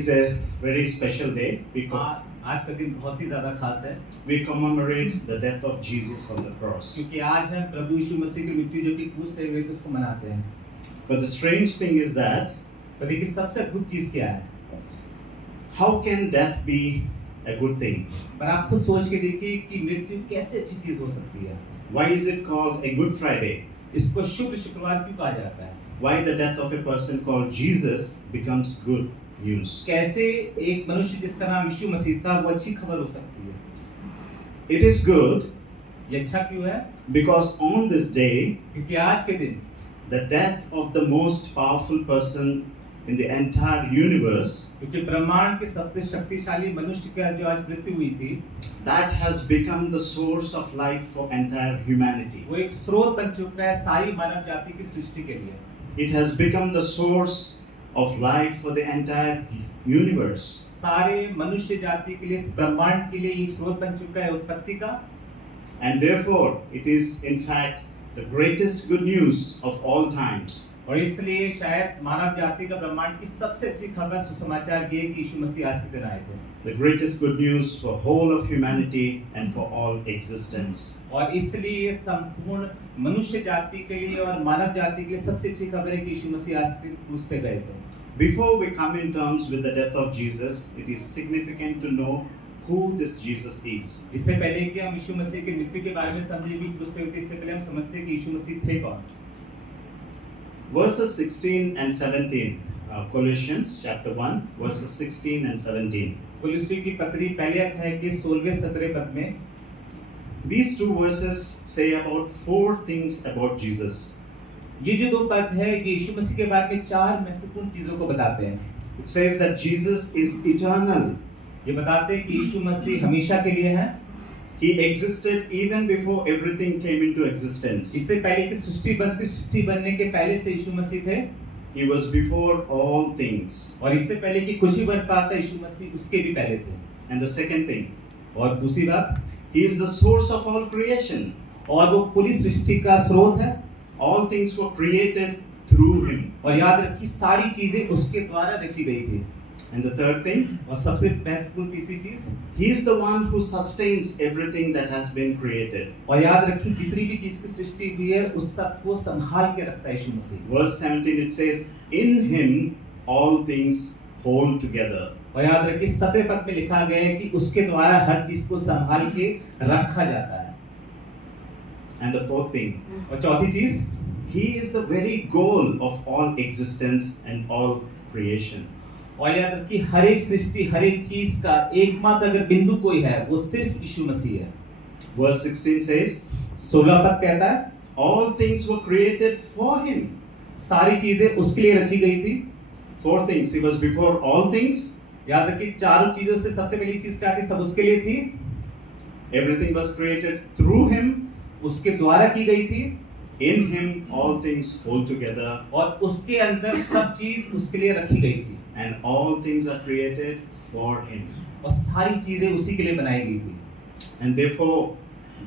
is a very special day. आज का दिन बहुत ही ज़्यादा खास है We commemorate the death of Jesus on the cross. क्योंकि आज हम प्रभु यीशु मसीह की मृत्यु जो कि क्रूस पे हुए थे उसको मनाते हैं। But the strange thing is that पर देखिए सबसे अद्भुत चीज़ क्या है? how can death be a good thing? पर आप खुद सोच के देखिए कि मृत्यु कैसे अच्छी चीज़ हो सकती है। Why is it called a Good Friday? इसको शुभ शुक्रवार क्यों कहा जाता है? Why the death of a person called Jesus becomes good news? कैसे एक मनुष्य जिसका नाम यीशु मसीह था वो अच्छी खबर हो सकती है? It is good ये अच्छा क्यों है? because on this day क्योंकि आज के दिन the death of the most powerful person in the entire universe, क्योंकि ब्रह्मांड के सबसे शक्तिशाली मनुष्य का जो आज मृत्यु हुई थी that has become the source of life for entire humanity. वो एक स्रोत बन चुका है सारी मानव जाति की सृष्टि के लिए। It has become the source of life for the entire universe. सारे मनुष्य जाति के लिए इस ब्रह्मांड के लिए एक स्रोत बन चुका है उत्पत्ति का। And therefore, it is in fact the greatest good news of all times. और इसलिए शायद मानव जाति का ब्रह्मांड की सबसे अच्छी खबर सुसमाचार ये कि यीशु मसीह आज के दिन आए थे। The greatest good news for whole of humanity and for all existence. और इसलिए ये संपूर्ण मनुष्य जाति के लिए और मानव जाति के लिए सबसे अच्छी खबर है कि यीशु मसीह आज के दिन क्रूस पे गए थे। Before we come in terms with the death of Jesus, it is significant to know who this Jesus is. इससे पहले कि हम यीशु मसीह की मृत्यु के बारे में समझे भी क्रूस पे हुए थे, इससे पहले हम समझते हैं कि यीशु मसीह थे कौन। Verses 16 and 17, Colossians chapter 1, verses 16 and 17. कुलुस्सी की पत्री पहले अध्याय के 16वें-17वें पद में These two verses say about four things about Jesus. ये जो दो पद है ये यीशु मसीह के बारे में चार महत्वपूर्ण चीजों को बताते हैं। It says that Jesus is eternal. ये बताते हैं कि यीशु मसीह हमेशा के लिए है। He existed even before everything came into existence. इससे पहले कि सृष्टि बनती, सृष्टि बनने के पहले से यीशु मसीह थे। He was before all things. और इससे पहले कि कुछ भी बन पाता यीशु मसीह उसके भी पहले थे। And the second thing, और दूसरी बात, He is the source of all creation. और वो पूरी सृष्टि का स्रोत है। All things were created through Him. और याद रखिए सारी चीजें उसके द्वारा रची गई थी। And the third thing, और सबसे महत्वपूर्ण तीसरी चीज, He is the one who sustains everything that has been created. और याद रखिए जितनी भी चीज की सृष्टि हुई है उस सब को संभाल के रखता है यीशु मसीह। Verse 17 it says, In Him all things hold together. और याद रखिए 17 पद में लिखा गया है कि उसके द्वारा हर चीज को संभाल के रखा जाता है। And the fourth thing, और चौथी चीज, He is the very goal of all existence and all creation. और याद रखिए हर एक सृष्टि हर एक चीज का एकमात्र अगर बिंदु कोई है वो सिर्फ यीशु मसीह है। Verse 16 says, 16 पद कहता है All things were created for Him. सारी चीजें उसके लिए रची गई थी। Four things. He was before all things. याद रखिए चारों चीजों से सबसे पहली चीज क्या थी? सब उसके लिए थी। Everything was created through Him. उसके द्वारा की गई थी। In Him all things hold together. और उसके अंदर सब चीज उसके लिए रखी गई थी। And all things are created for Him. और सारी चीजें उसी के लिए बनाई गई थी। And therefore,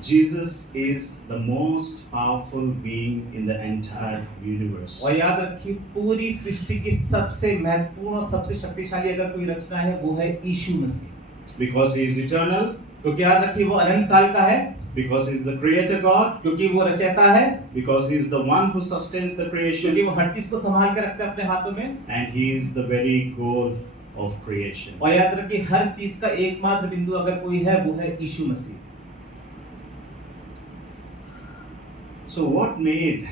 Jesus is the most powerful being in the entire universe. और याद रखिए पूरी सृष्टि की सबसे महत्वपूर्ण और सबसे शक्तिशाली अगर कोई रचना है वो है यीशु मसीह। Because He is eternal. क्योंकि याद रखिए वो अनंत काल का है। Because He is the Creator God. क्योंकि वो रचयिता है। Because He is the one who sustains the क्योंकि creation. वो हर चीज को संभाल कर रखता है अपने हाथों में। And He is the very goal of creation. और याद रखिए हर चीज का एकमात्र बिंदु अगर कोई है वो है यीशु मसीह। So what made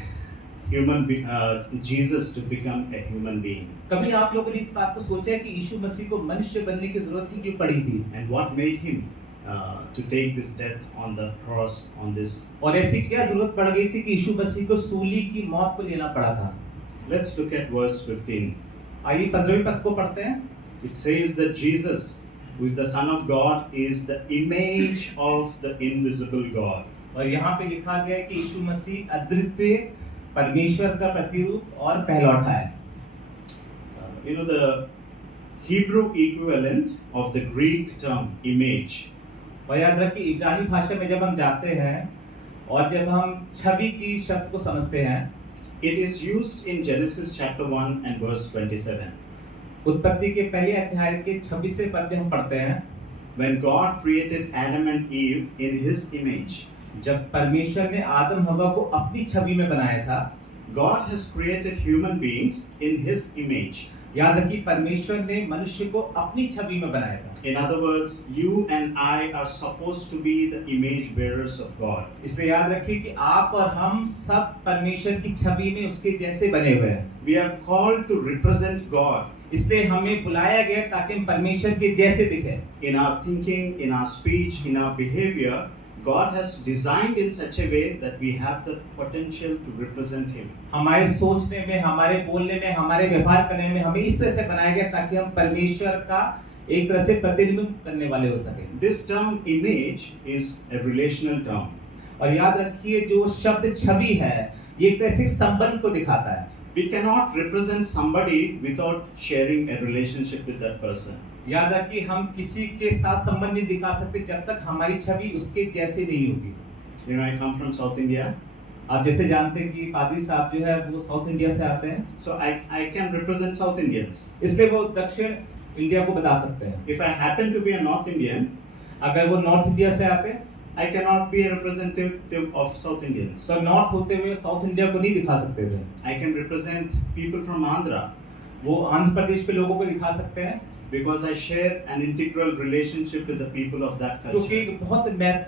Jesus to become a human being? कभी आप लोगों ने इस बात को सोचा है कि यीशु मसीह को मनुष्य बनने की जरूरत ही क्यों पड़ी थी? And what made Him to take this death on the cross on this? और ऐसी क्या जरूरत पड़ गई थी कि यीशु मसीह को सूली की मौत को लेना पड़ा था? Let's look at verse 15. आइए 15वें पद को पढ़ते हैं। It says that Jesus, who is the Son of God, is the image of the invisible God. और यहाँ पे लिखा गया है कि यीशु मसीह अद्वितीय परमेश्वर का प्रतिरूप और पहलौठा है। You know the Hebrew equivalent of the Greek term image. और याद रखिए इब्रानी भाषा में जब हम जाते हैं और जब हम छवि की शब्द को समझते हैं, It is used in Genesis chapter 1 and verse 27. उत्पत्ति के पहले अध्याय के 26वें पद में हम पढ़ते हैं, when God created Adam and Eve in His image, जब परमेश्वर ने आदम हवा को अपनी छवि में बनाया था। God has created human beings in His image. याद रखिए, परमेश्वर ने मनुष्य को अपनी छवि में बनाया था। In other words, you and I are supposed to be the image bearers of God. इसलिए याद रखिए कि आप और हम सब परमेश्वर की छवि में उसके जैसे बने हुए हैं। We are called to represent God इसलिए हमें बुलाया गया ताकि हम परमेश्वर के जैसे दिखें। in our thinking, in our speech, in our behavior. God has designed in such a way that we have the potential to represent Him. हमारे सोचने में, हमारे बोलने में, हमारे व्यवहार करने में हमें इस तरह से बनाया गया ताकि हम परमेश्वर का एक तरह से प्रतिबिंब करने वाले हो सके। This term image is a relational term. और याद रखिए, जो शब्द छवि है, ये एक तरह से संबंध को दिखाता है। We cannot represent somebody without sharing a relationship with that person. याद रखिए, हम किसी के साथ संबंध नहीं दिखा सकते जब तक हमारी छवि उसके जैसे नहीं होगी। You know, I come from South India, आप जैसे जानते हैं कि पादरी साहब जो है वो साउथ इंडिया से आते हैं, so I can represent South Indians. इसलिए वो दक्षिण इंडिया को बता सकते हैं। If I happen to be a North Indian, अगर वो नॉर्थ इंडिया से आते हैं I cannot be a representative of South Indians. तो नॉर्थ होते हुए साउथ इंडिया को नहीं दिखा सकते थे। I can represent people from Andhra वो आंध्र प्रदेश के लोगों को दिखा सकते हैं because I share an integral relationship with the people of that क्योंकि culture. एक बहुत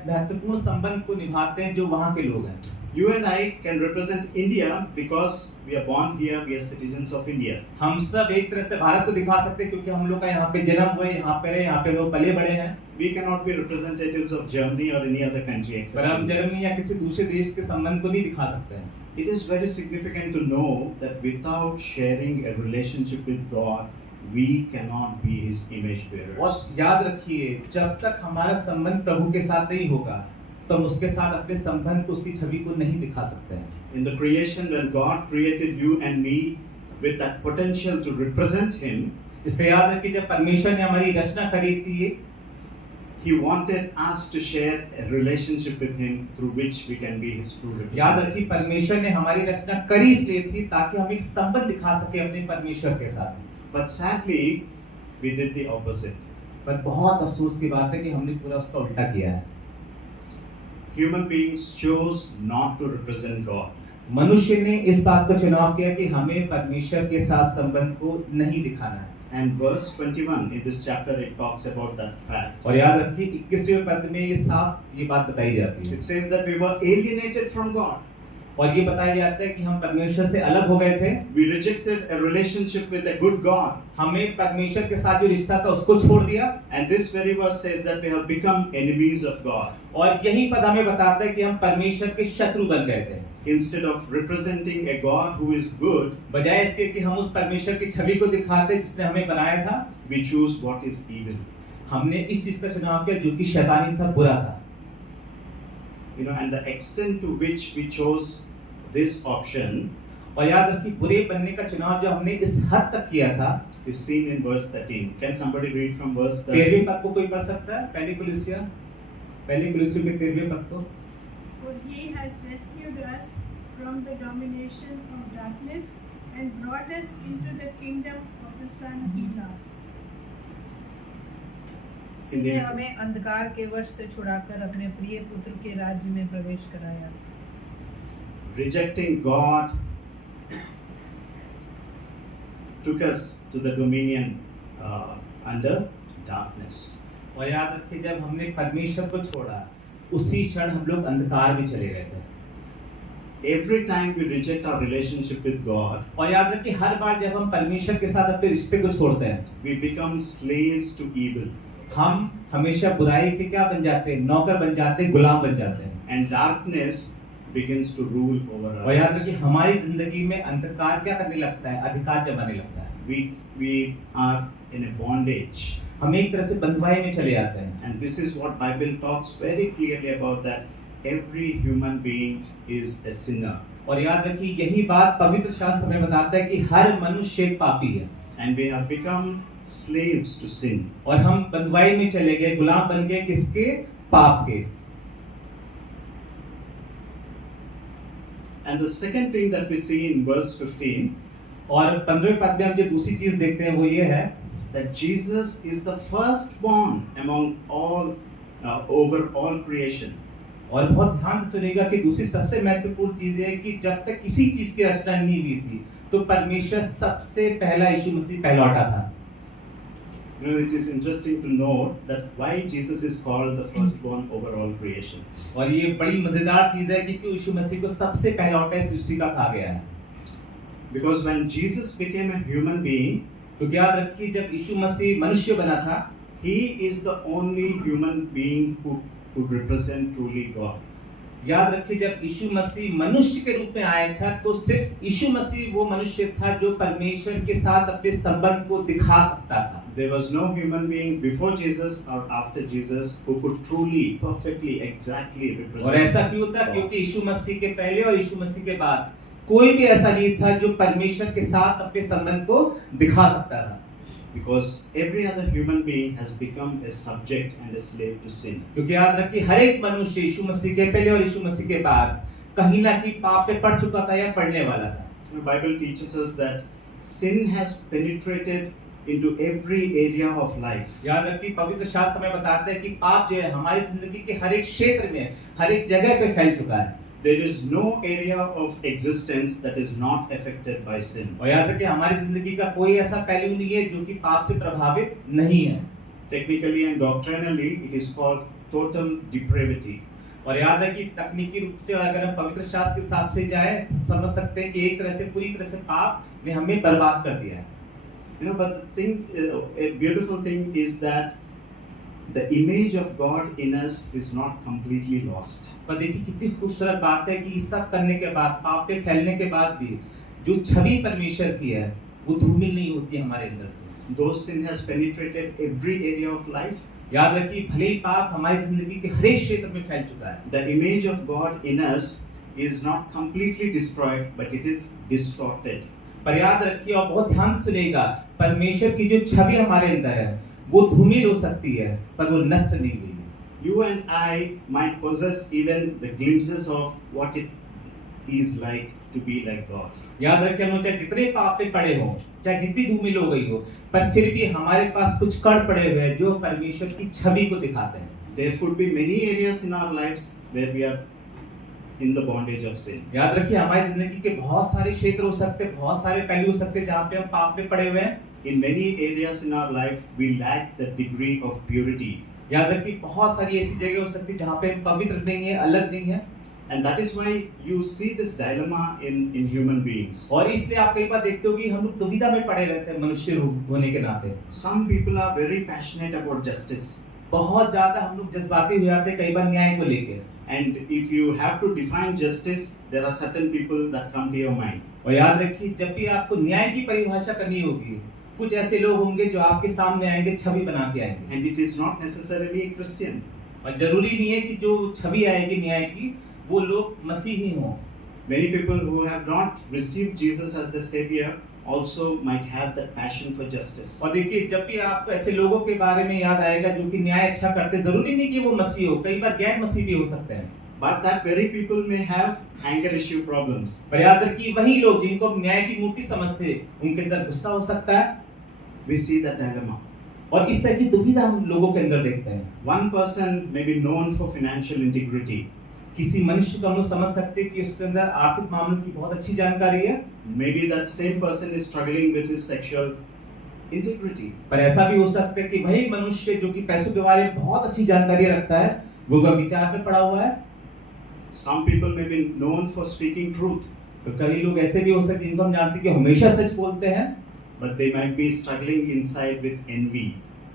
महत्वपूर्ण संबंध को निभाते हैं जो वहाँ के लोग हैं। You and I can represent India because we are born here, we are citizens of India. हम सब एक तरह से भारत को दिखा सकते हैं क्योंकि हम लोग का यहाँ पे जन्म हुए, यहाँ पे रहे, यहाँ पे लोग पले बड़े हैं। We cannot be representatives of Germany or any other country पर except हम India. जर्मनी या किसी दूसरे देश के संबंध को नहीं दिखा सकते हैं। It is very significant to know that without sharing a relationship with God, we cannot be His image bearers. और याद रखिए, जब तक हमारा संबंध प्रभु के साथ नहीं होगा तो हम उसके साथ अपने संबंध को, उसकी छवि को नहीं दिखा सकते हैं। In the creation, when God created you and me with that potential to represent Him, इसलिए याद रखिए, जब परमेश्वर ने हमारी रचना करी थी, He wanted us to share a relationship with Him through which we can be His true याद representatives. रखिए, परमेश्वर ने हमारी रचना करी इसलिए थी ताकि हम एक संबंध दिखा सके अपने परमेश्वर के साथ। But sadly, we did the opposite. पर बहुत अफसोस की बात है कि हमने पूरा उसका उल्टा किया है। Human beings chose not to represent God. मनुष्य ने इस बात को चुनाव किया कि हमें परमेश्वर के साथ संबंध को नहीं दिखाना है। And verse 21 in this chapter, it talks about that fact. और याद रखिए, 21वें पद में ये साफ ये बात बताई जाती है It says that we were alienated from God. और ये बताया जाता है कि हम परमेश्वर से अलग हो गए थे। We rejected a relationship with a good God. हमें परमेश्वर के साथ जो रिश्ता था उसको छोड़ दिया। And this very verse says that we have become enemies of God. और यही पद हमें बताता है कि हम परमेश्वर के शत्रु बन गए थे। Instead of representing a God who is good, बजाय इसके कि हम उस परमेश्वर की छवि को दिखाते जिसने हमें बनाया था, we choose what is evil. हमने इस चीज का चुनाव किया जो कि शैतानी था, बुरा था। You know, and the extent to which we chose this option और याद रखिए, बुरे बनने का चुनाव जो हमने इस हद तक किया था is seen in verse 13. Can somebody read from verse 13? 13वें पद को कोई पढ़ सकता है? पहली कुलिस्सियों के 13वें पद को। For He has rescued us from the domination of darkness and brought us into the kingdom of the Son He loves. उसने हमें अंधकार के वश से छुड़ाकर अपने प्रिय पुत्र के राज्य में प्रवेश कराया। Rejecting God took us to the dominion under darkness. और याद रखिए, जब हमने परमेश्वर को छोड़ा उसी क्षण हम लोग अंधकार में चले गए थे। Every time we reject our relationship with God, और याद रखिए, हर बार जब हम परमेश्वर के साथ अपने रिश्ते को छोड़ते हैं, we become slaves to evil. हम हमेशा बुराई के क्या बन जाते हैं? नौकर बन जाते हैं, गुलाम बन जाते हैं। And darkness begins to rule over our और याद lives. रखिए, हमारी जिंदगी में अंधकार क्या करने लगता है? अधिकार जमाने लगता है। We are in a bondage. हम एक तरह से बंधुआई में चले जाते हैं। And this is what Bible talks very clearly about, that every human being is a sinner. और याद रखिए, यही बात पवित्र शास्त्र में बताता है कि हर मनुष्य एक पापी है। And we have become slaves to sin. और हम बंधुआई में चले गए, गुलाम बन गए किसके? पाप के। And the second thing that we see in verse 15, और 15वें पद में हम जो दूसरी चीज देखते हैं वो ये है that Jesus is the firstborn among all, over all creation. और बहुत ध्यान से सुनिएगा कि दूसरी सबसे महत्वपूर्ण चीज है कि जब तक किसी चीज की रचना नहीं हुई थी तो परमेश्वर सबसे पहला यीशु मसीह पहलौठा था। You know, it is interesting to note that why Jesus is called the firstborn over all creation. और ये बड़ी मजेदार चीज है कि क्यों यीशु मसीह को सबसे पहलौठा सृष्टि का कहा गया है। Because when Jesus became a human being, क्योंकि याद रखिए जब यीशु मसीह मनुष्य बना था he is the only human being who could represent truly God. याद रखिए जब यीशु मसीह मनुष्य के रूप में आया था तो सिर्फ यीशु मसीह वो मनुष्य था जो परमेश्वर के साथ अपने संबंध को दिखा सकता था। There was no human being before Jesus or after Jesus who could truly, perfectly, exactly represent. और ऐसा क्यों था? God. क्योंकि यीशु मसीह के पहले और यीशु मसीह के बाद कोई भी ऐसा नहीं था जो परमेश्वर के साथ अपने संबंध को दिखा सकता था। Because every other human being has become a subject and a slave to sin. क्योंकि याद रखिए हर एक मनुष्य यीशु मसीह के पहले और यीशु मसीह के बाद कहीं ना कहीं पाप पे पड़ चुका था या पड़ने वाला था। The Bible teaches us that sin has penetrated into every area of life. याद रखिए पवित्र शास्त्र में बताते हैं कि पाप जो है हमारी जिंदगी के हर एक क्षेत्र में हर एक जगह पे फैल चुका है। There is no area of existence that is not affected by sin. और याद रखिए हमारी जिंदगी का कोई ऐसा पहलू नहीं है जो कि पाप से प्रभावित नहीं है। Technically and doctrinally, it is called total depravity. और याद रखिए तकनीकी रूप से अगर हम पवित्र शास्त्र के हिसाब से जाए समझ सकते हैं कि एक तरह से पूरी तरह से पाप ने हमें बर्बाद कर दिया है। You know, but the thing, a beautiful thing is that the image of God in us is not completely lost. पर देखिए कितनी खूबसूरत बात है कि ये सब करने के बाद पाप पे फैलने के बाद भी जो छवि परमेश्वर की है वो धूमिल नहीं होती है हमारे अंदर से। Though sin has penetrated every area of life, याद रखिए भले ही पाप हमारी जिंदगी के हर एक क्षेत्र में फैल चुका है, the image of God in us is not completely destroyed, but it is distorted. पर याद रखिए और बहुत ध्यान से सुनिएगा परमेश्वर की जो छवि हमारे अंदर है वो धूमिल हो सकती है पर वो नष्ट नहीं हुई है। You and I might possess even the glimpses of what it is like to be like God. याद रखिए हम चाहे जितने पाप पे पड़े हों, चाहे जितनी धूमिल हो गई हो, पर फिर भी हमारे पास कुछ कण पड़े हुए हैं जो परमेश्वर की छवि को दिखाते हैं। There could be many areas in our lives where we are in the bondage of sin. याद रखिए हमारी जिंदगी के बहुत सारे क्षेत्र हो सकते हैं, बहुत सारे पहलू हो सकते हैं जहाँ पे हम पाप पे पड़े हुए हैं। In many areas in our life, we lack the degree of purity. याद रखिए बहुत सारी ऐसी जगह हो सकती है जहाँ पे हम पवित्र नहीं है, अलग नहीं है। And that is why you see this dilemma in human beings. और इसलिए आप कई बार देखते हो कि हम लोग दुविधा में पड़े रहते हैं मनुष्य होने के नाते। Some people are very passionate about justice. बहुत ज्यादा हम लोग जज्बाती हो जाते हैं कई बार न्याय को लेके। And if you have to define justice, there are certain people that come to your mind. और याद रखिए जब भी आपको न्याय की परिभाषा करनी होगी कुछ ऐसे लोग होंगे जो आपके सामने आएंगे, छवि बना के आएंगे। And it is not necessarily a Christian. और जरूरी नहीं है कि जो छवि आएगी न्याय की वो लोग मसीही हों। Many people who have not received Jesus as their savior also might have that passion for justice. और देखिए जब भी आपको ऐसे लोगों के बारे में याद आएगा जो कि न्याय अच्छा करते, जरूरी नहीं कि वो मसीह हो, कई बार गैर मसीह भी हो सकते हैं। But that very people may have anger issue problems. पर याद रखिए वही लोग जिनको हम न्याय की मूर्ति समझते उनके अंदर गुस्सा हो सकता है। We see that dilemma. और इस तरह की दुविधा हम लोगों के अंदर देखते हैं। One person may be known for financial integrity. किसी मनुष्य को हम लोग समझ सकते हैं कि उसके अंदर आर्थिक मामलों की बहुत अच्छी जानकारी है। Maybe that same person is struggling with his sexual integrity. पर ऐसा भी हो सकता है कि वही मनुष्य जो कि पैसों के बारे में बहुत अच्छी जानकारी रखता है वो व्यभिचार में पड़ा हुआ है। Some people may be known for speaking truth, तो कई लोग ऐसे भी हो सकते हैं जिनको हम जानते हैं कि हमेशा सच बोलते हैं, but they might be struggling inside with envy.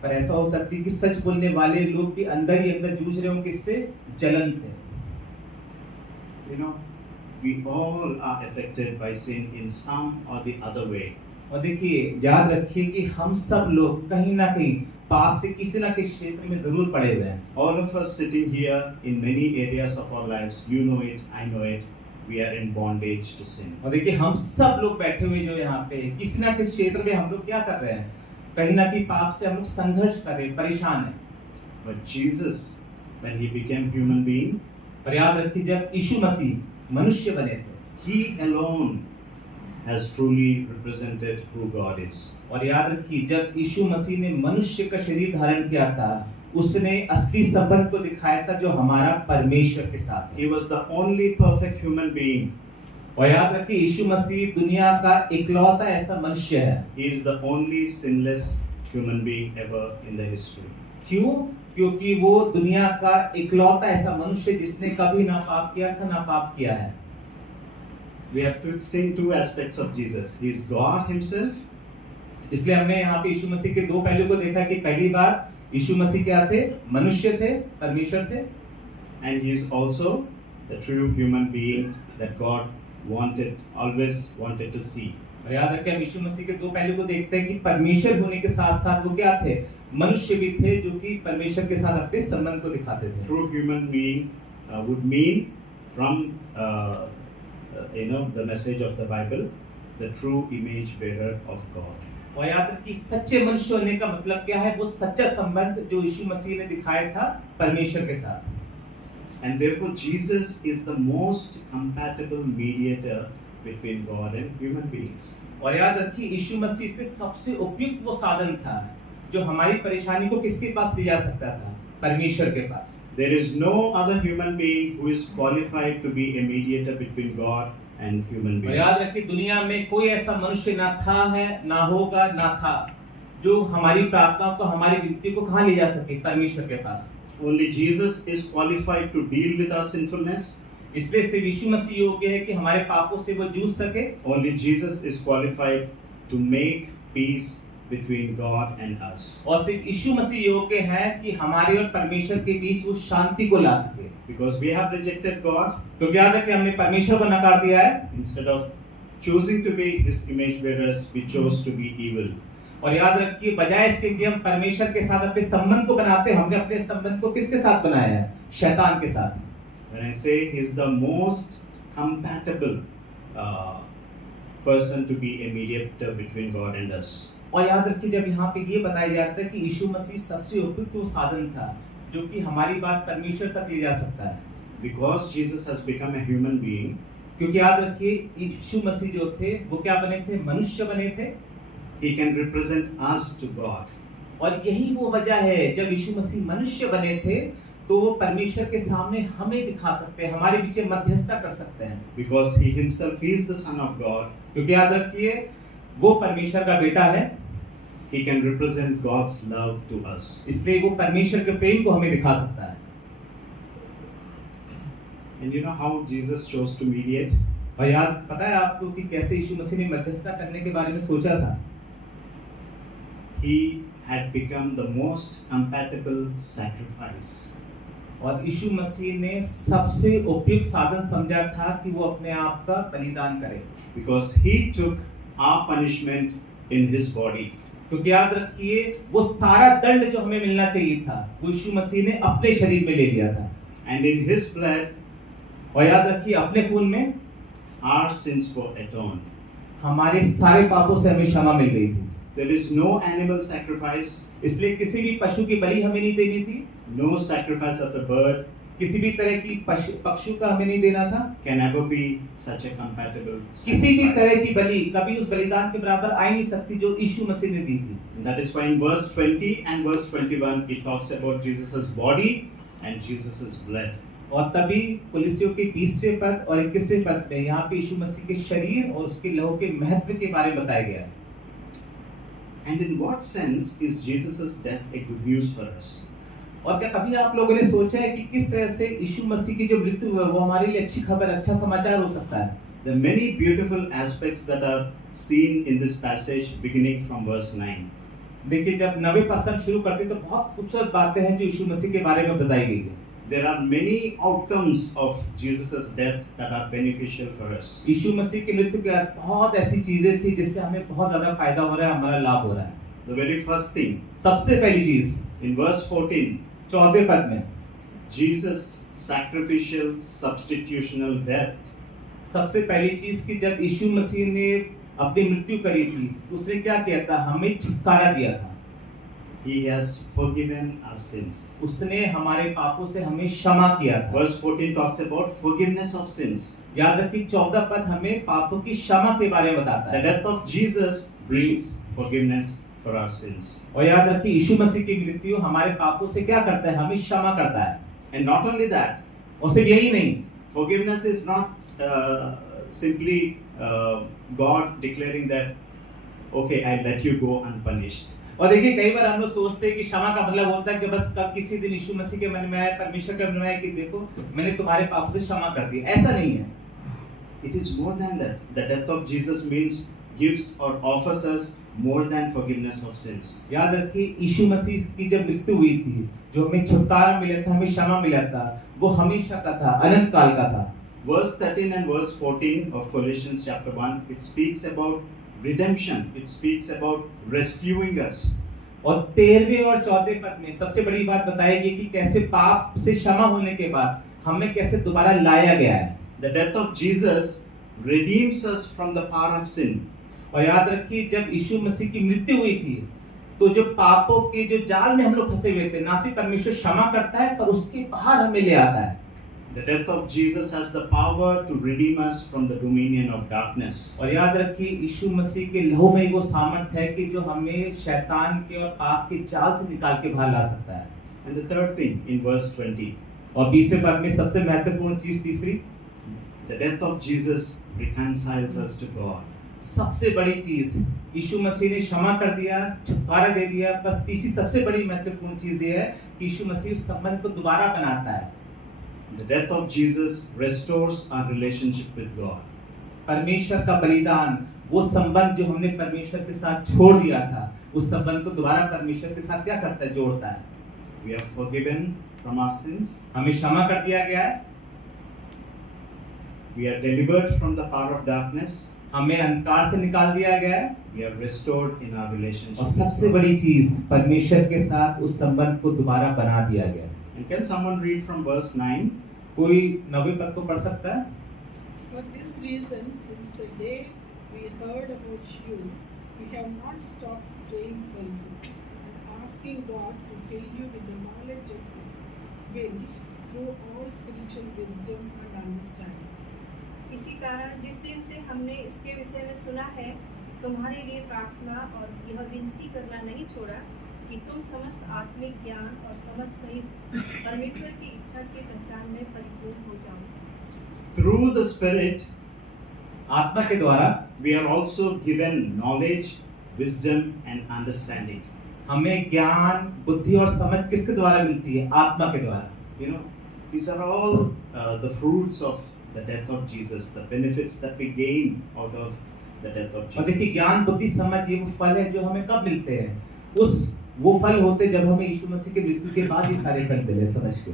पर ऐसा हो सकता है कि सच बोलने वाले लोग भी अंदर ही अंदर जूझ रहे हों किससे? जलन से। You know, we all are affected by sin in some or the other way. और देखिए याद रखिए कि हम सब लोग कहीं ना कहीं पाप से किसी ना किसी क्षेत्र में जरूर पड़े हुए हैं। All of us sitting here in many areas of our lives, you know it, I know it, we are in bondage to sin. और देखिए हम सब लोग बैठे हुए जो यहाँ पे किसी ना किसी क्षेत्र में हम लोग क्या कर रहे हैं? कहीं ना कहीं पाप से हम लोग संघर्ष कर रहे हैं, परेशान हैं। But Jesus, when he became human being, पर याद रखिए जब यीशु मसीह मनुष्य बने थे, he alone has truly represented who God is. और याद रखिए जब यीशु मसीह ने मनुष्य का शरीर धारण किया था उसने असली संबंध को दिखाया था जो हमारा परमेश्वर के साथ है। He was the only perfect human being. और याद रखिए यीशु मसीह दुनिया का इकलौता ऐसा मनुष्य है। He is the only sinless human being ever in the history. क्यों? क्योंकि वो दुनिया का इकलौता ऐसा मनुष्य जिसने कभी ना पाप किया था ना पाप किया है। We have to sing two aspects of Jesus. He is God himself, इसलिए हमने यहाँ पे यीशु मसीह के दो पहलू को देखा कि पहली बार यीशु मसीह क्या थे? मनुष्य थे, परमेश्वर थे। and he is also the true human being that God always wanted to see. और याद रखें हम यीशु मसीह के दो पहलू को देखते हैं कि परमेश्वर होने के साथ साथ वो क्या थे? मनुष्य भी थे जो कि परमेश्वर के साथ अपने संबंध को दिखाते थे। True human being would mean from the message of the Bible, the true image bearer of God. और याद रखिए सच्चे मनुष्य होने का मतलब क्या है? वो सच्चा संबंध जो यीशु मसीह ने दिखाया था परमेश्वर के साथ। And therefore Jesus is the most compatible mediator between God and human beings. और याद रखिए यीशु मसीह से सबसे उपयुक्त वो साधन था जो हमारी परेशानी को किसके पास ले जा सकता था? परमेश्वर के पास। There is no other human being who is qualified to be a mediator between God and human और याद beings. रखिए दुनिया में कोई ऐसा मनुष्य ना था है ना होगा ना था जो हमारी प्रार्थनाओं को हमारी विनती को कहाँ ले जा सके? परमेश्वर के पास। Only Jesus is qualified to deal with our sinfulness. इसलिए सिर्फ यीशु मसीह योग्य है कि हमारे पापों से वो जूझ सके। Only Jesus is qualified to make peace between God and us. और सिर्फ यीशु मसीह योग्य है कि हमारे और परमेश्वर के बीच वो शांति को ला सके। Because we have rejected God, क्योंकि याद रखिए हमने परमेश्वर को नकार दिया है। instead of choosing to be His image bearers, we chose to be evil. और याद रखिए बजाय इसके कि हम परमेश्वर के साथ अपने संबंध को बनाते हमने अपने संबंध को किसके साथ बनाया है? शैतान के साथ। When I say He is the most compatible person to be a mediator between God and us. और याद रखिए जब यहाँ पे ये बताया जाता है कि यीशु मसीह सबसे उपयुक्त वो साधन था जो कि हमारी बात परमेश्वर तक ले जा सकता है। Because Jesus has become a human being, क्योंकि याद रखिए यीशु मसीह जो थे वो क्या बने थे? मनुष्य बने थे। He can represent us to God. और यही वो वजह है जब यीशु मसीह मनुष्य बने थे तो वो परमेश्वर के सामने हमें दिखा सकते हैं, हमारे बीच मध्यस्थता कर सकते हैं। Because He Himself is the Son of God, क्योंकि याद रखिए वो परमेश्वर का बेटा है, He can represent God's love to us. इसलिए वो परमेश्वर के प्रेम को हमें दिखा सकता है। And you know how Jesus chose to mediate? और याद पता है आपको कि कैसे यीशु मसीह ने मध्यस्थता करने के बारे में सोचा था? He had become the most compatible sacrifice. और यीशु मसीह ने सबसे उपयुक्त साधन समझा था कि वो अपने आप का बलिदान करे। Because He took our punishment in His body. क्योंकि याद रखिए वो सारा दंड जो हमें मिलना चाहिए था वो यीशु मसीह ने अपने शरीर में ले लिया था। And in His blood, और याद रखिए अपने खून में our sins were atoned. हमारे सारे पापों से हमें क्षमा मिल गई थी। There is no animal sacrifice, इसलिए किसी भी पशु की बलि हमें नहीं देनी थी, no sacrifice of a bird किसी भी तरह की पशु का हमें नहीं देना था, can ever be such a compatible किसी भी तरह sacrifice. की बलि कभी उस बलिदान के बराबर आ ही नहीं सकती जो यीशु मसीह ने दी थी। And that is why in verse 20 and verse 21 it talks about Jesus' body and Jesus' blood. और तभी कुलिस्सियों के 20वें पद और 21वें पद में यहाँ पे यीशु मसीह के शरीर और उसके लहू के महत्व के बारे में बताया गया है। And in what sense is Jesus' death a good news for us? और क्या कभी आप लोगों ने सोचा है कि किस तरह से यीशु मसीह की जो मृत्यु है वो हमारे लिए अच्छी खबर, अच्छा समाचार हो सकता है? There are many beautiful aspects that are seen in this passage beginning from verse 9. देखिए जब 9वें पद से हम शुरू करते हैं तो बहुत खूबसूरत बातें हैं जो यीशु मसीह के बारे में बताई गई है। There are many outcomes of Jesus' death that are beneficial for us. यीशु मसीह की मृत्यु के बाद बहुत ऐसी चीजें थी जिससे हमें बहुत ज्यादा फायदा हो रहा है, हमारा लाभ हो रहा है। The very first thing, सबसे पहली चीज in verse 14, 14वें पद में Jesus' sacrificial substitutional death. सबसे पहली चीज कि जब यीशु मसीह ने अपनी मृत्यु करी थी तो उसने क्या किया था? हमें छुटकारा दिया था। He has forgiven our sins. उसने हमारे पापों से हमें क्षमा किया था। Verse 14 talks about forgiveness of sins. याद रखिए 14 पद हमें पापों की क्षमा के बारे में बताता The है। death of Jesus brings forgiveness for our sins. और याद रखिए यीशु मसीह की मृत्यु हमारे पापों से क्या करता है? हमें क्षमा करता है। And not only that, और सिर्फ यही नहीं, forgiveness is not simply God declaring that, okay, I let you go unpunished. और देखिए कई बार हम लोग सोचते हैं कि क्षमा का मतलब होता है कि बस कब किसी दिन यीशु मसीह के मन में आए, परमेश्वर के मन में आए कि देखो मैंने तुम्हारे पापों से क्षमा कर दी। ऐसा नहीं है। It is more than that. The death of Jesus means gives or offers us more than forgiveness of sins. याद रखिए यीशु मसीह की जब मृत्यु हुई थी, जो हमें छुटकारा मिला था, हमें क्षमा मिला था, वो हमेशा का था, अनंत काल का था। Verse 13 and verse 14 of Colossians chapter 1, it speaks about redemption. It speaks about rescuing us. और 13वें और 14वें पद में सबसे बड़ी बात बताई गई कि कैसे पाप से क्षमा होने के बाद हमें कैसे दोबारा लाया गया है। The death of Jesus redeems us from the power of sin. और याद रखिए जब यीशु मसीह की मृत्यु हुई थी, तो जो पापों के जो जाल में हम लोग फंसे हुए थे, ना सिर्फ परमेश्वर क्षमा करता है पर उसके बाहर हमें ले आता है। The death of Jesus has the power to redeem us from the dominion of darkness. और याद रखिए यीशु मसीह के लहू में वो सामर्थ है कि जो हमें शैतान के और पाप के जाल से निकाल के बाहर ला सकता है। And the third thing in verse 20, और 20वें पद में सबसे महत्वपूर्ण चीज तीसरी, the death of Jesus reconciles us to God. सबसे बड़ी चीज यीशु मसीह ने क्षमा कर दिया, छुटकारा दे दिया। बस तीसरी सबसे बड़ी महत्वपूर्ण चीज ये है कि यीशु मसीह उस संबंध को दोबारा बनाता है। The death of Jesus restores our relationship with God. परमेश्वर का बलिदान वो संबंध जो हमने परमेश्वर के साथ छोड़ दिया था, उस संबंध को दोबारा परमेश्वर के साथ क्या करता है? जोड़ता है। We are forgiven from our sins. हमें क्षमा कर दिया गया है। We are delivered from the power of darkness. हमें अंधकार से निकाल दिया गया है। We are restored in our relationship. और with सबसे God. बड़ी चीज परमेश्वर के साथ उस संबंध को दोबारा बना दिया गया है। And can someone read from verse 9? कोई 9वें पद को पढ़ सकता है? For this reason, since the day we heard about you, we have not stopped praying for you and asking God to fill you with the knowledge of His will through all spiritual wisdom and understanding. इसी कारण जिस दिन से हमने इसके विषय में सुना है, तुम्हारे लिए प्रार्थना और यह विनती करना नहीं छोड़ा कि तुम समस्त आत्मिक ज्ञान और समझ सहित परमेश्वर की इच्छा की पहचान में परिपूर्ण हो जाओ। Through the Spirit, आत्मा के द्वारा we are also given knowledge, wisdom, and understanding. हमें ज्ञान, बुद्धि और समझ किसके द्वारा मिलती है? आत्मा के द्वारा। You know, these are all the fruits of the death of Jesus, the benefits that we gain out of the death of और देखिए Jesus. ज्ञान, बुद्धि, समझ ये वो फल है जो हमें कब मिलते हैं? वो फल होते जब हमें यीशु मसीह की मृत्यु के बाद ये सारे फल मिले समझ के।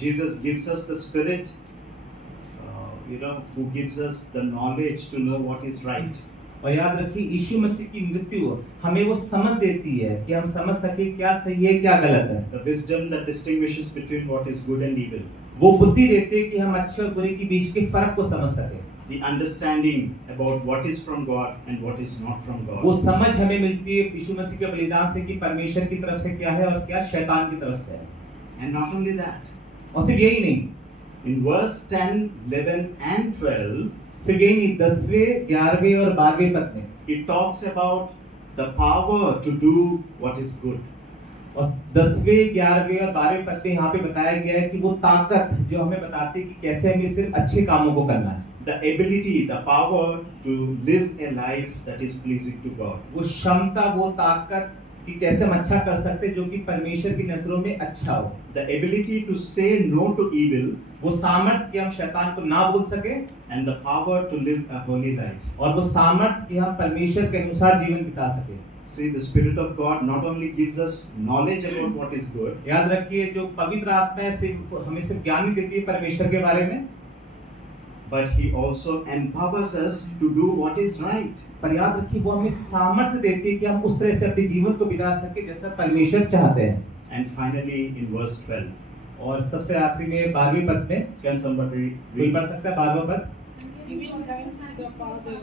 Jesus gives us the Spirit, who gives us the knowledge to know what is right. और याद रखिए यीशु मसीह की मृत्यु हमें वो समझ देती है कि हम समझ सके क्या सही है क्या गलत है। The wisdom that distinguishes between what is good and evil. वो बुद्धि देती है कि हम अच्छे और बुरे के बीच के फर्क को समझ सके। The understanding about what is from God and what is not from वो God. समझ हमें मिलती है यीशु मसीह के बलिदान से कि परमेश्वर की तरफ से क्या है और क्या शैतान की तरफ से है। And not only that, और सिर्फ यही नहीं, in verse 10, 11, and 12, सिर्फ यही नहीं, 10वें, 11वें और 12वें पद में it talks about the power to do what is good. और 10वें, 11वें और 12वें पद में यहाँ पे बताया गया है कि वो ताकत जो हमें बताती है कि कैसे हमें सिर्फ अच्छे कामों को करना है। The ability, the power to live a life that is pleasing to God. वो क्षमता, वो ताकत कि कैसे हम अच्छा कर सकते हैं जो कि परमेश्वर की नजरों में अच्छा हो। The ability to say no to evil वो सामर्थ कि हम शैतान को ना बोल सके and the power to live a holy life. और वो सामर्थ कि हम परमेश्वर के अनुसार जीवन बिता सके। See, the Spirit of God not only gives us knowledge about what is good, याद रखिए जो पवित्र आत्मा है सिर्फ हमें सिर्फ ज्ञान ही देती है परमेश्वर के बारे में, but He also empowers us to do what is right. पर याद रखिए वो हमें सामर्थ्य देती है कि हम उस तरह से अपने जीवन को बिता सके जैसा परमेश्वर चाहते हैं। And finally, in verse 12, और सबसे आखिरी में 12वें पद में can somebody कोई read? पढ़ सकता है 12वां पद? Giving thanks to the Father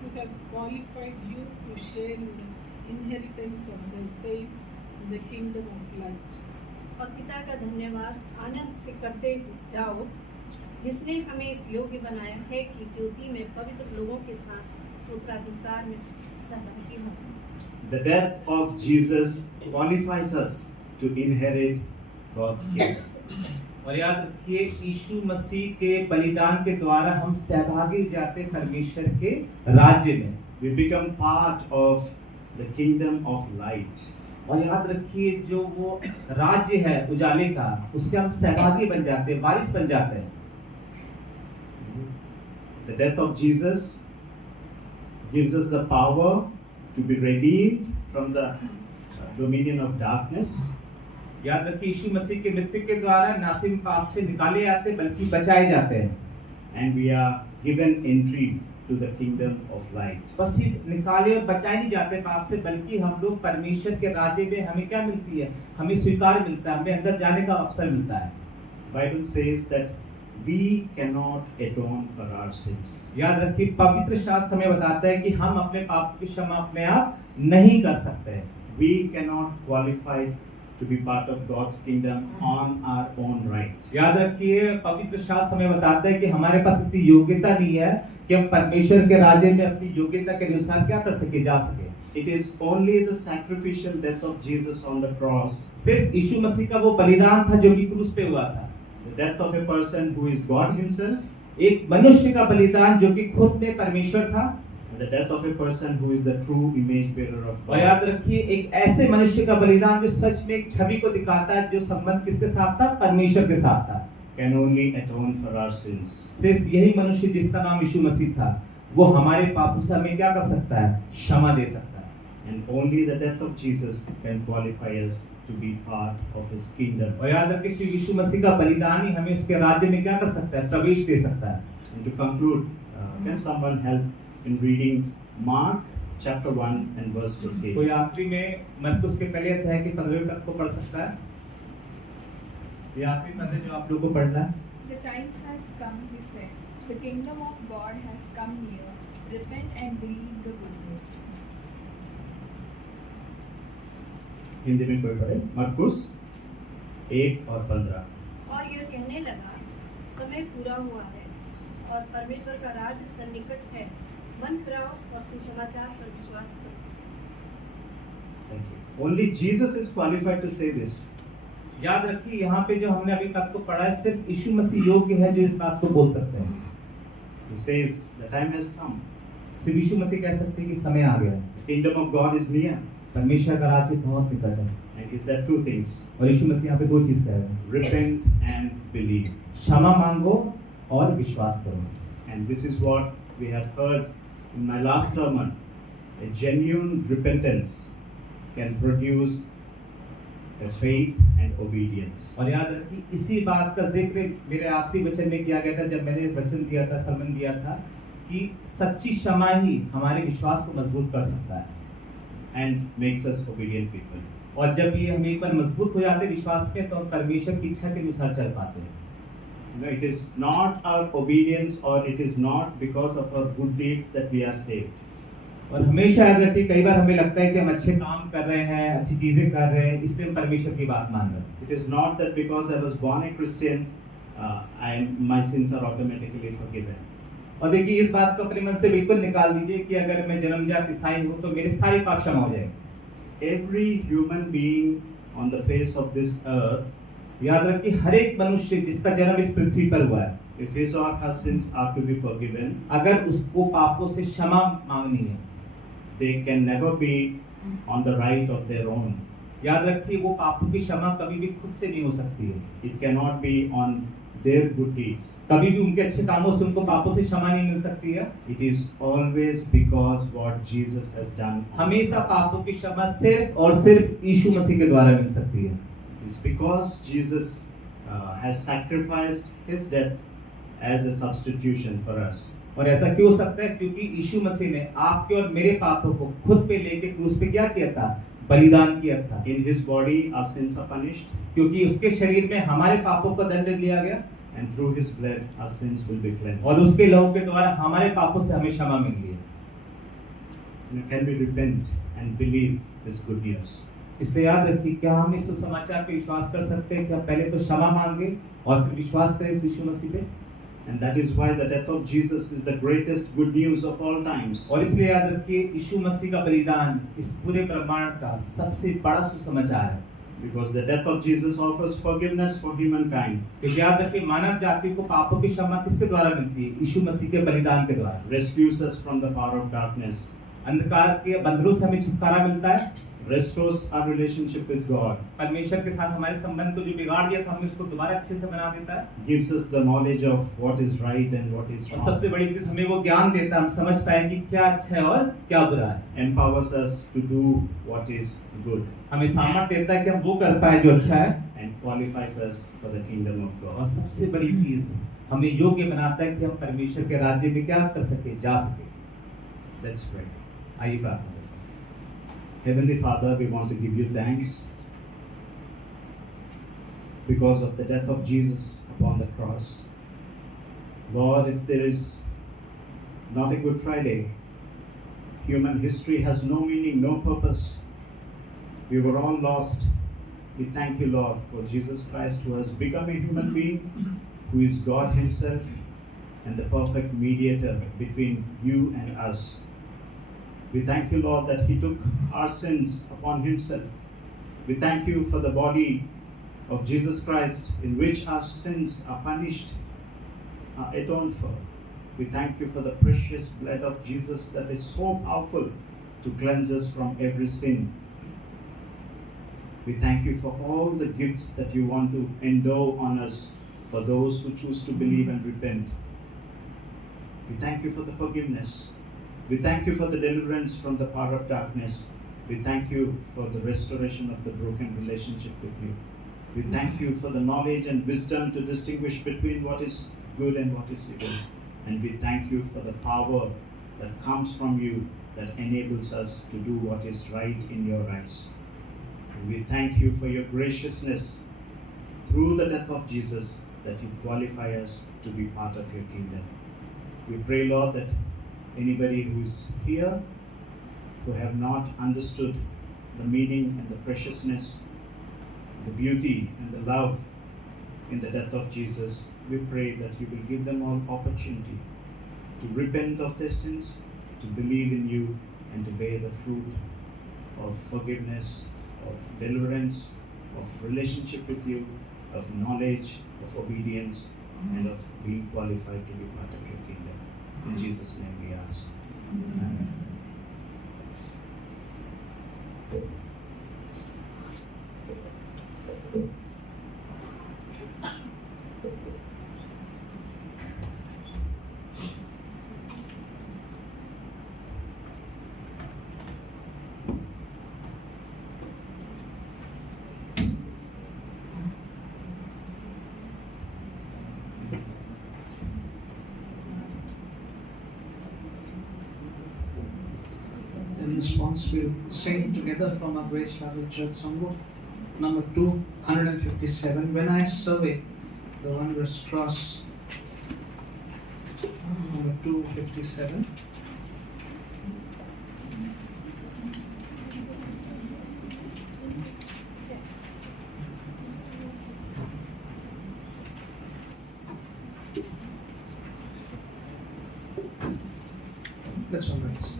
who has qualified you to share in the inheritance of the saints in the kingdom of light. और पिता का धन्यवाद आनंद से करते जाओ जिसने हमें इस योग्य बनाया है कि ज्योति में पवित्र लोगों के साथ उत्तराधिकार में सहभागी हों। The death of Jesus qualifies us to inherit God's kingdom. और याद रखिए यीशु मसीह के बलिदान के द्वारा हम सहभागी हो जाते हैं परमेश्वर के राज्य में। We become part of the kingdom of light. और याद रखिए जो वो राज्य है उजाले का उसके हम सहभागी बन जाते हैं, वारिस बन जाते हैं। The death of Jesus gives us the power to be redeemed from the dominion of darkness. याद रखिए यीशु मसीह के मृत्यु के द्वारा ना सिर्फ पाप से निकाले जाते बल्कि बचाए जाते हैं। And we are given entry to the kingdom of light. बस सिर्फ निकाले और बचाए नहीं जाते पाप से बल्कि हम लोग परमेश्वर के राज्य में हमें क्या मिलती है, हमें स्वीकार मिलता है, हमें अंदर जाने का अवसर मिलता है। Bible says that we cannot atone for our sins. याद रखिए पवित्र शास्त्र हमें बताता है कि हम अपने पाप की क्षमा अपने आप नहीं कर सकते। We cannot qualify to be part of God's kingdom on our own right. याद रखिए पवित्र शास्त्र हमें बताता है कि हमारे पास इतनी योग्यता नहीं है कि हम परमेश्वर के राज्य में अपनी योग्यता के अनुसार क्या कर सके, जा सके। It is only the sacrificial death of Jesus on the cross, सिर्फ यीशु मसीह का वो बलिदान था जो कि क्रूस पे हुआ था, the death of a person who is God himself, एक मनुष्य का बलिदान जो कि खुद में परमेश्वर था, and the death of a person who is the true image bearer of और याद God. रखिए एक ऐसे मनुष्य का बलिदान जो सच में एक छवि को दिखाता है जो संबंध किसके साथ था, परमेश्वर के साथ था। Can only atone for our sins. सिर्फ यही मनुष्य जिसका नाम यीशु मसीह था वो हमारे पापों से हमें क्या कर सकता है, क्षमा दे सकता है। And only the death of Jesus can qualify us to be part of his kingdom. और याद रखिए सिर्फ यीशु मसीह का बलिदान ही हमें उसके राज्य में क्या कर सकता है, प्रवेश दे सकता है। And to conclude, can someone help in reading Mark chapter 1 and verse 15? कोई आखिरी में मरकुस के पहले अध्याय के 15वें पद को पढ़ सकता है? ये आखिरी पद है जो आप लोगों को पढ़ना है। The time has come, he said. The kingdom of God has come near. Repent and believe the good news. Hindi में कोई पढ़े? मरकुस 1 और 15। और यह कहने लगा, समय पूरा हुआ है और परमेश्वर का राज्य सन्निकट है। मन फिराओ और सुसमाचार पर विश्वास करो। Thank you. Only Jesus is qualified to say this. याद रखिए यहाँ पे जो हमने अभी तक को पढ़ा है सिर्फ यीशु मसीह योग्य है जो इस बात को बोल सकते हैं। He says, the time has come. सिर्फ यीशु मसीह कह सकते हैं कि समय आ गया है, The kingdom of God is near. परमेश्वर का राज्य बहुत निकट है। And he said two things. और यीशु मसीह यहाँ पे दो चीज कह रहे हैं, Repent and believe. क्षमा मांगो और विश्वास करो। And this is what we have heard in my last sermon. A genuine repentance can produce a faith and obedience. और याद रखिए इसी बात का जिक्र मेरे आखिरी वचन में किया गया था जब मैंने वचन दिया था, सरमन दिया था कि सच्ची क्षमा ही हमारे विश्वास को मजबूत कर सकता है And makes us obedient people. और जब ये हम एक बार मजबूत हो जाते हैं विश्वास में तो हम परमेश्वर की इच्छा के अनुसार चल पाते हैं। You know, it is not our obedience or it is not because of our good deeds that we are saved. और हमेशा याद रखिए कई बार हमें लगता है कि हम अच्छे काम कर रहे हैं, अच्छी चीजें कर रहे हैं, इसलिए हम परमेश्वर की बात मान रहे हैं। It is not that because I was born a Christian, my sins are automatically forgiven. और देखिए इस बात को अपने मन से बिल्कुल निकाल दीजिए कि अगर मैं जन्मजात ईसाई हूँ तो मेरे सारे पाप क्षमा हो जाएंगे। Every human being on the face of this earth, याद रखिए हर एक मनुष्य जिसका जन्म इस पृथ्वी पर हुआ है, if his or her sins are to be forgiven, अगर उसको पापों से क्षमा मांगनी है, they can never be on the right of their own. याद रखिए वो पापों की क्षमा कभी भी खुद से नहीं हो सकती है। It cannot be on their good deeds. कभी भी उनके अच्छे कामों से उनको पापों से क्षमा नहीं मिल सकती है। It is always because what Jesus has done. on हमेशा the cross. पापों की क्षमा सिर्फ और सिर्फ यीशु मसीह के द्वारा मिल सकती है। It is because Jesus has sacrificed his death as a substitution for us. और ऐसा क्यों हो सकता है? क्योंकि यीशु मसीह ने आपके और मेरे पापों को खुद पे लेके क्रूस पे क्या किया था? बलिदान किया था। In his body our sins are punished, क्योंकि उसके शरीर में हमारे पापों का दंड लिया गया and through his blood our sins will be cleansed. और उसके लहू के द्वारा हमारे पापों से हमें क्षमा मिल गई है। Can we repent and believe this good news? इसलिए याद रखिए, क्या हम इस सुसमाचार पे विश्वास कर सकते हैं कि हम पहले तो क्षमा मांगे और फिर विश्वास करें इस यीशु मसीह पे? And that is why the death of Jesus is the greatest good news of all times. और इसलिए याद रखिए, यीशु मसीह का बलिदान इस पूरे ब्रह्मांड का सबसे बड़ा सुसमाचार है। Because the death of Jesus offers forgiveness for humankind. क्योंकि याद रखिए, मानव जाति को पापों की क्षमा किसके द्वारा मिलती है? यीशु मसीह के बलिदान के द्वारा। Rescues us from the power of darkness. अंधकार के बंधनों से हमें छुटकारा मिलता है। Restores our relationship with God. परमेश्वर के साथ हमारे संबंध को जो बिगाड़ दिया था, हमें उसको दोबारा अच्छे से बना देता है। Gives us the knowledge of what is right and what is और wrong. सबसे बड़ी चीज, हमें वो ज्ञान देता है, हम समझ पाए कि क्या अच्छा है और क्या बुरा है। Empowers us to do what is good. हमें सामर्थ्य देता है कि हम वो कर पाए जो अच्छा है। And qualifies us for the kingdom of और God. सबसे बड़ी चीज, हमें योग्य बनाता है कि हम परमेश्वर के राज्य में क्या कर सके, जा सके। Let's pray. आइए प्रार्थना करें। Heavenly Father, we want to give you thanks because of the death of Jesus upon the cross. Lord, if there is not a Good Friday, human history has no meaning, no purpose. We were all lost. We thank you, Lord, for Jesus Christ, who has become a human being, who is God Himself and the perfect mediator between you and us. We thank you, Lord, that He took our sins upon Himself. We thank you for the body of Jesus Christ, in which our sins are punished, are atoned for. We thank you for the precious blood of Jesus that is so powerful to cleanse us from every sin. We thank you for all the gifts that you want to endow on us for those who choose to believe and repent. We thank you for the forgiveness. We thank you for the deliverance from the power of darkness. We thank you for the restoration of the broken relationship with you. We thank you for the knowledge and wisdom to distinguish between what is good and what is evil. And we thank you for the power that comes from you that enables us to do what is right in your eyes. And we thank you for your graciousness through the death of Jesus, that you qualify us to be part of your kingdom. We pray, Lord, that anybody who is here who have not understood the meaning and the preciousness, the beauty and the love in the death of Jesus, we pray that you will give them all opportunity to repent of their sins, to believe in you, and to bear the fruit of forgiveness, of deliverance, of relationship with you, of knowledge, of obedience, and of being qualified to be part of your kingdom. In Jesus' name we ask. Amen. In response, we'll sing together from our Grace Bible Church songbook, number 257. When I survey the wondrous cross, number 257. Let's all rise.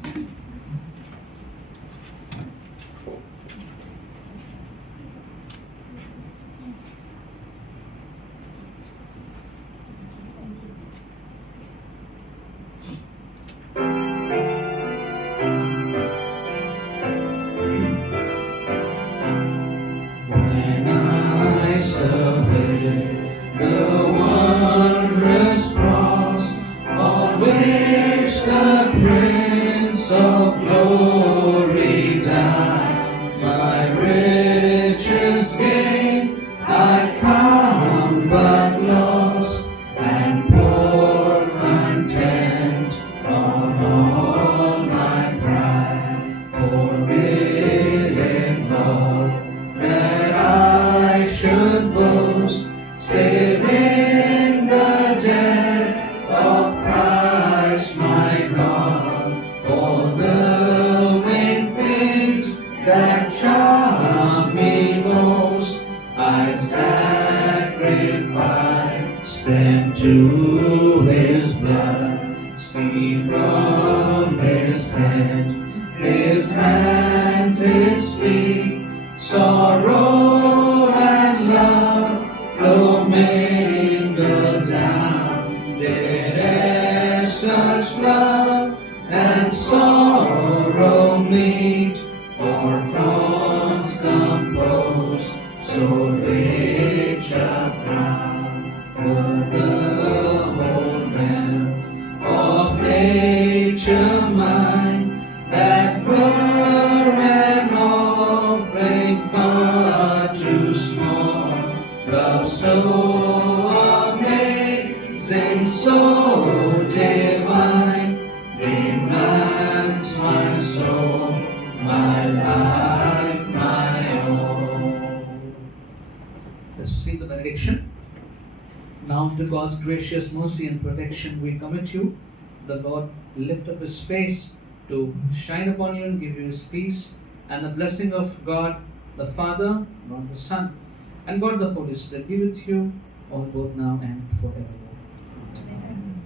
When I survey the wondrous cross on which the Prince of Glory died, my richest gain I count but lost, and pour content on all my pride, forbidding Lord that I should boast, save in the death of Christ my God, all the vain things that shall head, His hands, His feet, sorrow and love flow mingled down. Did such love and sorrow meet, or thorns compose so rich a crown? Would the whole realm of nature mine, that were an offering far too small, love so amazing, so divine, demands my soul, my life, my own. Let's receive the benediction. Now to God's gracious mercy and protection we commit you. The Lord lift up His face to shine upon you and give you His peace, and the blessing of God the Father, God the Son, and God the Holy Spirit be with you all, both now and forevermore. Amen.